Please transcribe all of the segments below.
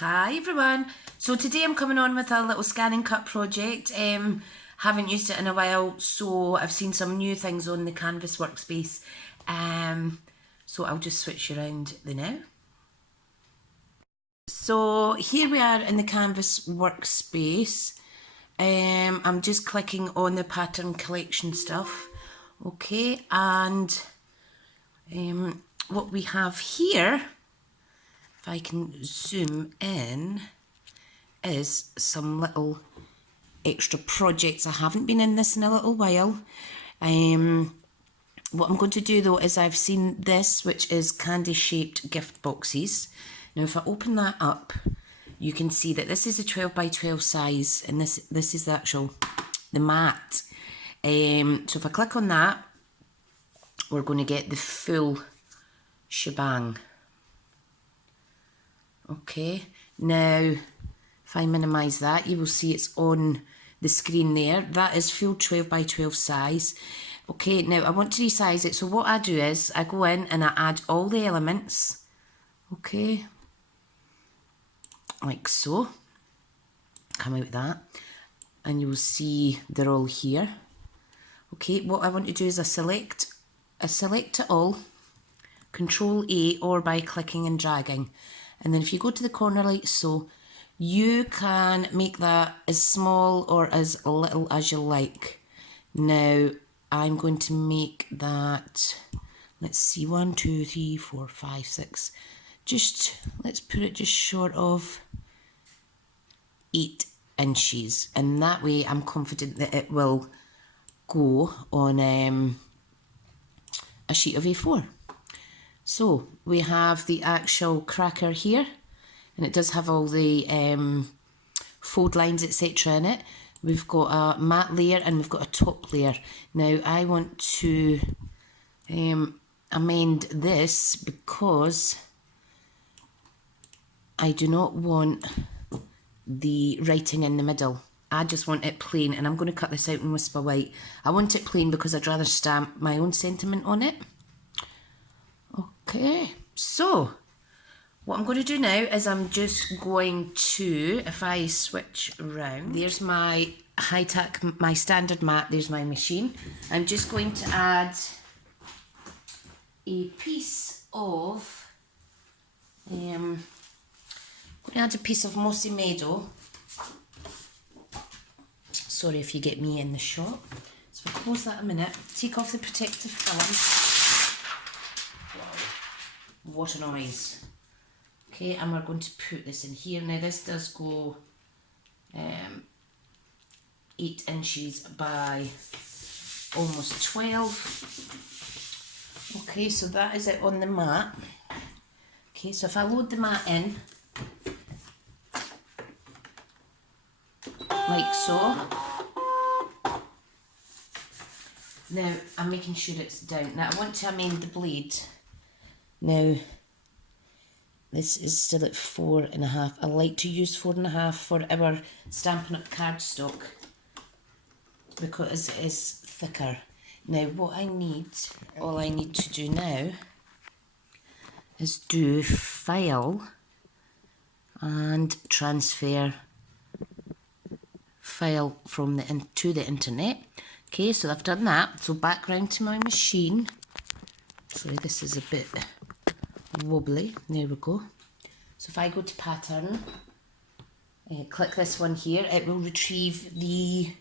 Hi everyone, so today I'm coming on with a little scan and cut project. Haven't used it in a while, so I've seen some new things on the canvas workspace, so I'll just switch around the now. So here we are in the canvas workspace. I'm just clicking on the pattern collection stuff, okay, and what we have here, if I can zoom in, is some little extra projects. I haven't been in this in a little while. What I'm going to do though is I've seen this, which is candy shaped gift boxes. Now if I open that up, you can see that this is a 12 by 12 size, and this is the mat. So if I click on that, we're going to get the full shebang. Okay, now if I minimise that, you will see it's on the screen there. That is full 12 by 12 size. Okay, now I want to resize it, so what I do is I go in and I add all the elements, okay, like so. Come out that, and you will see they're all here. Okay, what I want to do is I select it all, Control A, or by clicking and dragging. And then if you go to the corner like so, you can make that as small or as little as you like. Now, I'm going to make that, let's see, 1, 2, 3, 4, 5, 6. Let's put it just short of 8 inches. And that way I'm confident that it will go on a sheet of A4. So we have the actual cracker here, and it does have all the fold lines, etc. in it. We've got a matte layer and we've got a top layer. Now I want to amend this because I do not want the writing in the middle. I just want it plain, and I'm going to cut this out in Whisper White. I want it plain because I'd rather stamp my own sentiment on it. Okay, so what I'm going to do now is I'm just going to, if I switch around, there's my high-tack, my standard mat, there's my machine. I'm just going to add a piece of, Mossy Meadow. Sorry if you get me in the shot. So if I close that a minute, take off the protective film. What a noise. Okay, and we're going to put this in here. Now this does go 8 inches by almost 12. Okay, so that is it on the mat. Okay, so if I load the mat in, like so. Now I'm making sure it's down. Now I want to amend the blade. Now, this is still at 4.5. I like to use 4.5 for our Stampin' Up cardstock because it is thicker. Now, all I need to do now is do File and Transfer File from to the internet. Okay, so I've done that. So back round to my machine. Sorry, this is a bit wobbly. There we go. So if I go to pattern, click this one here, it will retrieve the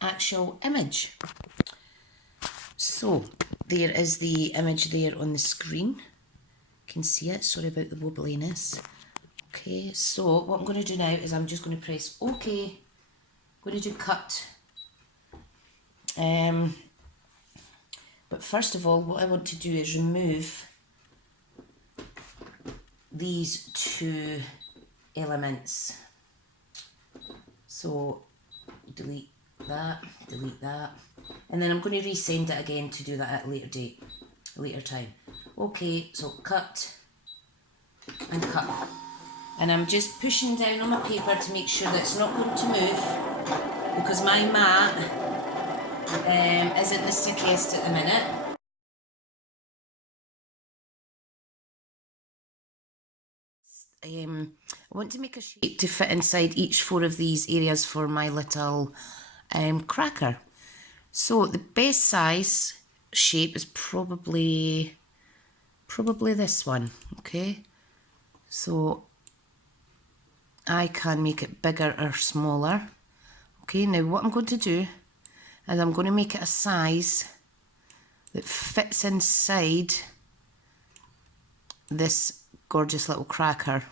actual image. So there is the image there on the screen. You can see it. Sorry about the wobbliness. Okay, so what I'm going to do now is I'm just going to press OK. I'm going to do cut. But first of all, what I want to do is remove these two elements. So delete that, and then I'm going to resend it again to do that at a later time. Okay, so cut and cut. And I'm just pushing down on my paper to make sure that it's not going to move, because my mat isn't the stickiest at the minute. I want to make a shape to fit inside each 4 of these areas for my little cracker. So the best size shape is probably this one, okay? So I can make it bigger or smaller. Okay, now what I'm going to do is I'm going to make it a size that fits inside this gorgeous little cracker.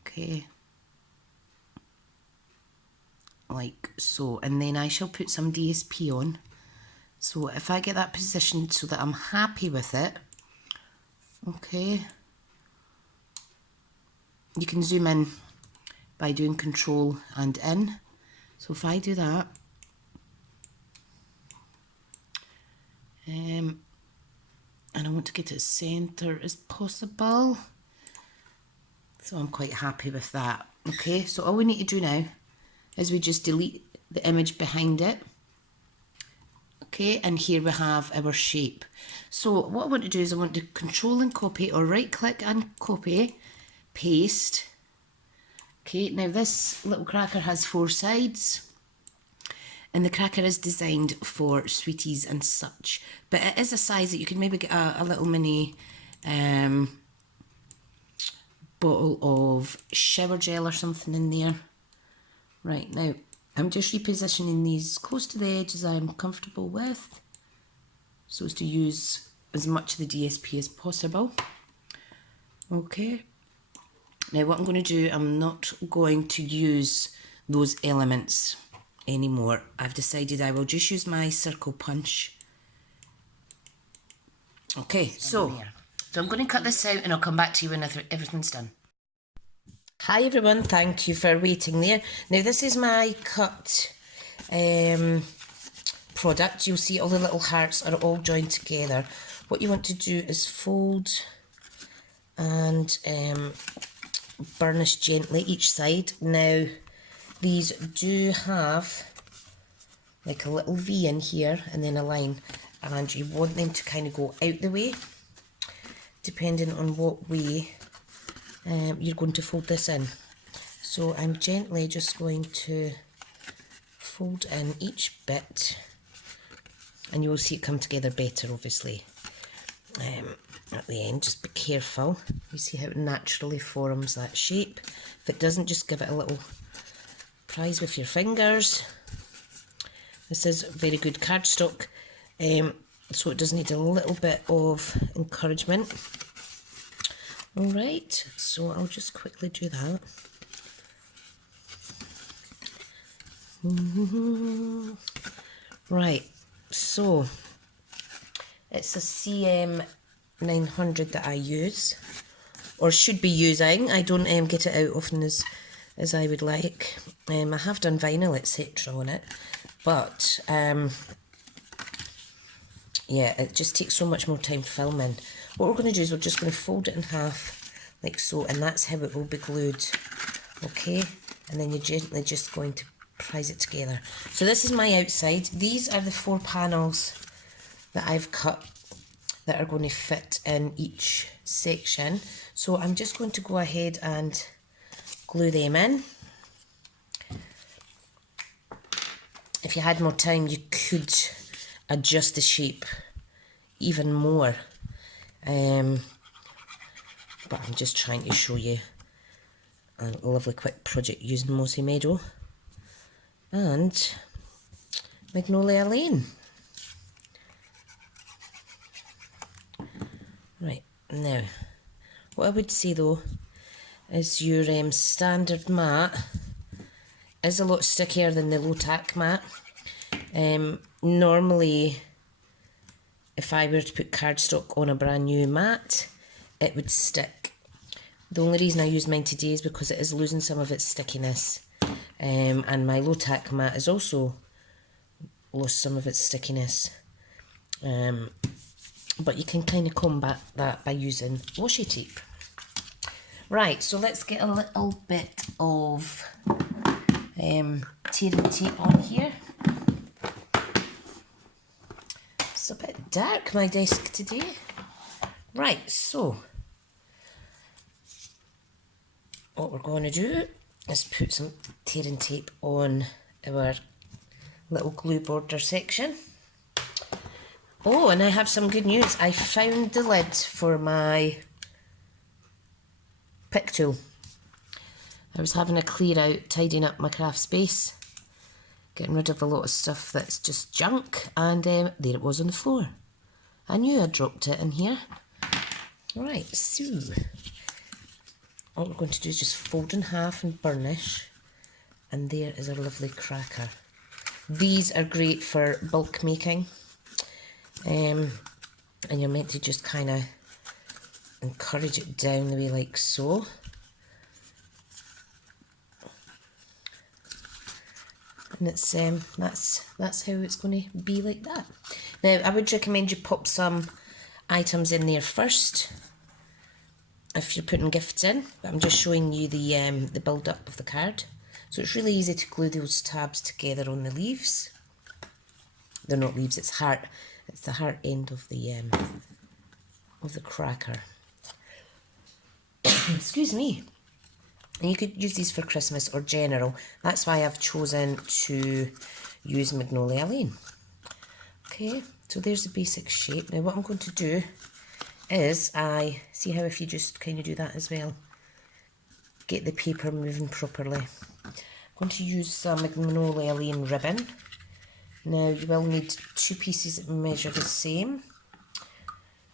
Okay, like so, and then I shall put some DSP on. So if I get that positioned so that I'm happy with it, okay, you can zoom in by doing Control and in. So if I do that, and I want to get it as centre as possible, so I'm quite happy with that. Okay, so all we need to do now is we just delete the image behind it. Okay, and here we have our shape. So what I want to do is I want to Control and copy, or right click and copy, paste. Okay, now this little cracker has 4 sides, and the cracker is designed for sweeties and such, but it is a size that you can maybe get a little mini bottle of shower gel or something in there. Right, now I'm just repositioning these close to the edge as I'm comfortable with, so as to use as much of the DSP as possible. Okay, now what I'm going to do, I'm not going to use those elements anymore. I've decided I will just use my circle punch. Okay, so I'm going to cut this out and I'll come back to you when everything's done. Hi everyone, thank you for waiting there. Now this is my cut product. You'll see all the little hearts are all joined together. What you want to do is fold and burnish gently each side. Now these do have like a little V in here and then a line, and you want them to kind of go out the way depending on what way you're going to fold this in. So I'm gently just going to fold in each bit, and you will see it come together better obviously at the end. Just be careful, you see how it naturally forms that shape. If it doesn't, just give it a little prise with your fingers. This is very good cardstock, so it does need a little bit of encouragement. Alright, so I'll just quickly do that. Right, so it's a CM 900 that I use, or should be using. I don't get it out often as I would like. I have done vinyl etc on it, but yeah, it just takes so much more time filming. What we're going to do is we're just going to fold it in half like so, and that's how it will be glued. Okay, and then you're gently just going to prise it together. So this is my outside. These are the 4 panels that I've cut that are going to fit in each section. So I'm just going to go ahead and glue them in. If you had more time, you could adjust the shape even more, but I'm just trying to show you a lovely quick project using Mossy Meadow and Magnolia Lane. Right, now what I would say though is your standard mat is a lot stickier than the low tack mat. Normally if I were to put cardstock on a brand new mat, it would stick. The only reason I use mine today is because it is losing some of its stickiness, and my low tack mat has also lost some of its stickiness, but you can kind of combat that by using washi tape. Right, so let's get a little bit of tearing tape on here. It's a bit dark, my desk today. Right, so what we're going to do is put some tearing tape on our little glue border section. Oh, and I have some good news. I found the lid for my pick tool. I was having a clear out, tidying up my craft space, getting rid of a lot of stuff that's just junk, and there it was on the floor. I knew I dropped it in here. Right, so all we're going to do is just fold in half and burnish, and there is our lovely cracker. These are great for bulk making, and you're meant to just kind of encourage it down the way like so. And it's that's how it's going to be like that. Now I would recommend you pop some items in there first if you're putting gifts in, but I'm just showing you the build up of the card. So it's really easy to glue those tabs together on the leaves. They're not leaves, it's heart. It's the heart end of the cracker. Excuse me. And you could use these for Christmas or general. That's why I've chosen to use Magnolia Lane. Okay, so there's the basic shape. Now what I'm going to do is, I see how if you just kind of do that as well, get the paper moving properly. I'm going to use some Magnolia Lane ribbon. Now you will need 2 pieces that measure the same.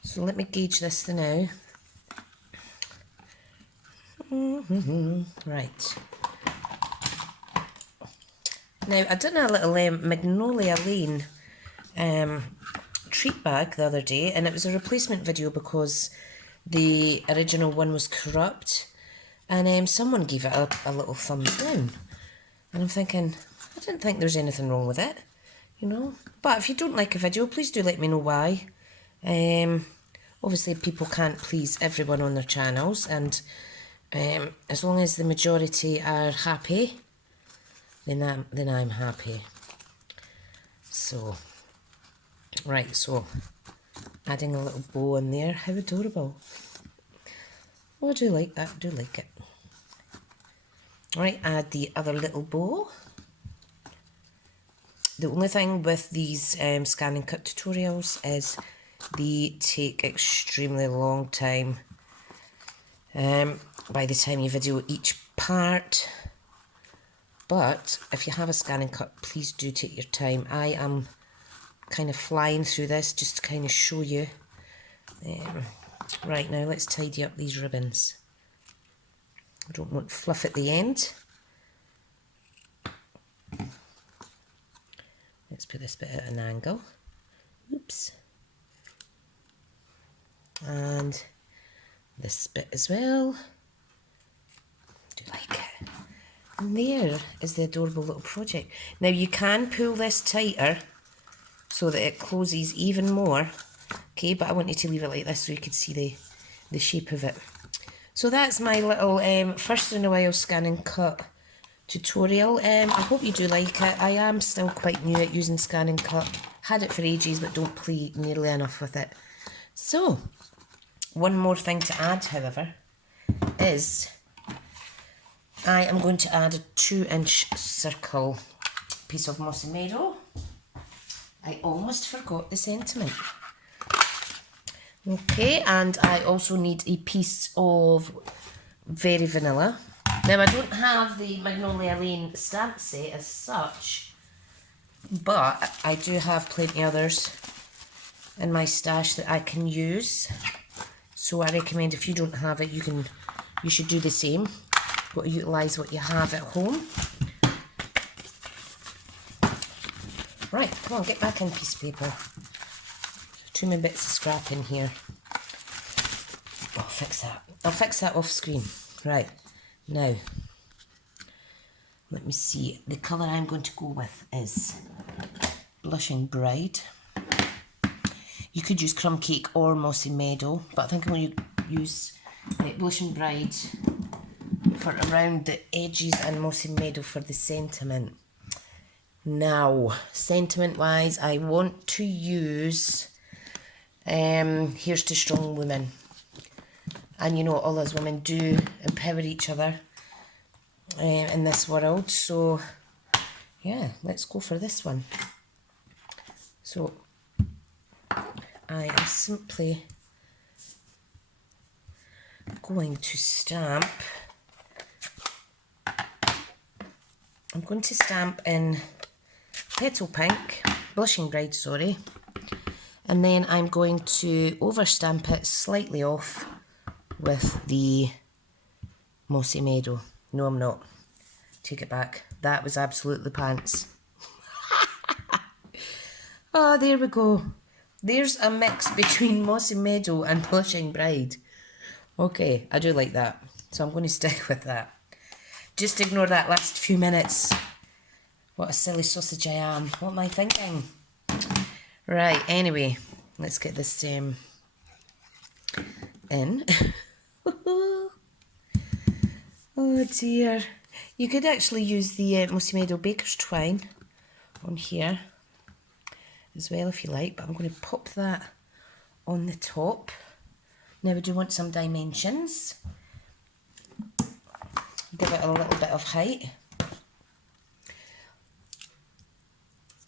So let me gauge this now. Right. Now I done a little Magnolia Lane treat bag the other day, and it was a replacement video because the original one was corrupt, and someone gave it a little thumbs down, and I'm thinking, I don't think there's anything wrong with it, you know. But if you don't like a video, please do let me know why. Obviously people can't please everyone on their channels, and as long as the majority are happy, then I'm happy. So, right, so adding a little bow in there, how adorable. Oh, I do like that, I do like it. Right, add the other little bow. The only thing with these scan and cut tutorials is they take extremely long time. By the time you video each part, but if you have a scan and cut, please do take your time. I am kind of flying through this just to kind of show you. Right, now let's tidy up these ribbons. I don't want fluff at the end. Let's put this bit at an angle. Oops. And this bit as well. Do you like it? And there is the adorable little project. Now you can pull this tighter so that it closes even more. Okay, but I want you to leave it like this so you can see the shape of it. So that's my little first in a while scan and cut tutorial. I hope you do like it. I am still quite new at using scan and cut. Had it for ages but don't play nearly enough with it. So, one more thing to add, however, is I am going to add a 2-inch circle piece of mossy meadow. I almost forgot the sentiment. Okay, and I also need a piece of Very Vanilla. Now I don't have the Magnolia Lane stamp set as such, but I do have plenty others in my stash that I can use. So I recommend if you don't have it, you should do the same. You've got to utilise what you have at home. Right, come on, get back in, piece of paper. Too many bits of scrap in here. I'll fix that. I'll fix that off screen. Right, now, let me see. The colour I'm going to go with is Blushing Bride. You could use Crumb Cake or Mossy Meadow, but I think I'm going to use Blushing Bride for around the edges and Mossy Meadow for the sentiment. Now, sentiment-wise, I want to use Here's to Strong Women. And you know, all us women do empower each other. in this world. So yeah, let's go for this one. So I am simply going to stamp. I'm going to stamp in Petal Pink, Blushing Bride, sorry, and then I'm going to overstamp it slightly off with the Mossy Meadow. No, I'm not. Take it back. That was absolutely pants. Oh, there we go. There's a mix between Mossy Meadow and Blushing Bride. Okay, I do like that, so I'm going to stick with that. Just ignore that last few minutes. What a silly sausage I am. What am I thinking? Right, anyway, let's get this in. Oh dear. You could actually use the Mossy Meadow Baker's Twine on here as well if you like, but I'm going to pop that on the top. Now we do want some dimensions. Give it a little bit of height.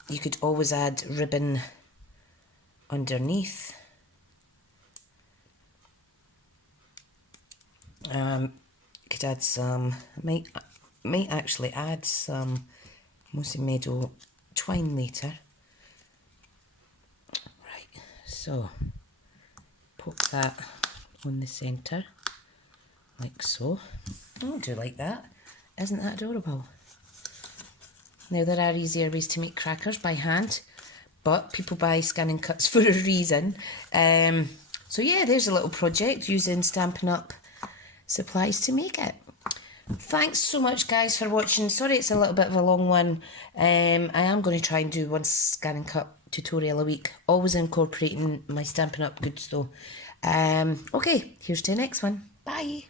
You could always add ribbon underneath. Could add some, might actually add some Mossy Meadow twine later. Right, so poke that on the centre, like so. Oh, I do like that. Isn't that adorable? Now there are easier ways to make crackers by hand, but people buy scanning cuts for a reason. So yeah, there's a little project using Stampin' Up! Supplies to make it. Thanks so much guys for watching. Sorry it's a little bit of a long one. I am going to try and do one scan and cut tutorial a week, always incorporating my Stampin' Up! Goods though. Okay, here's to the next one. Bye.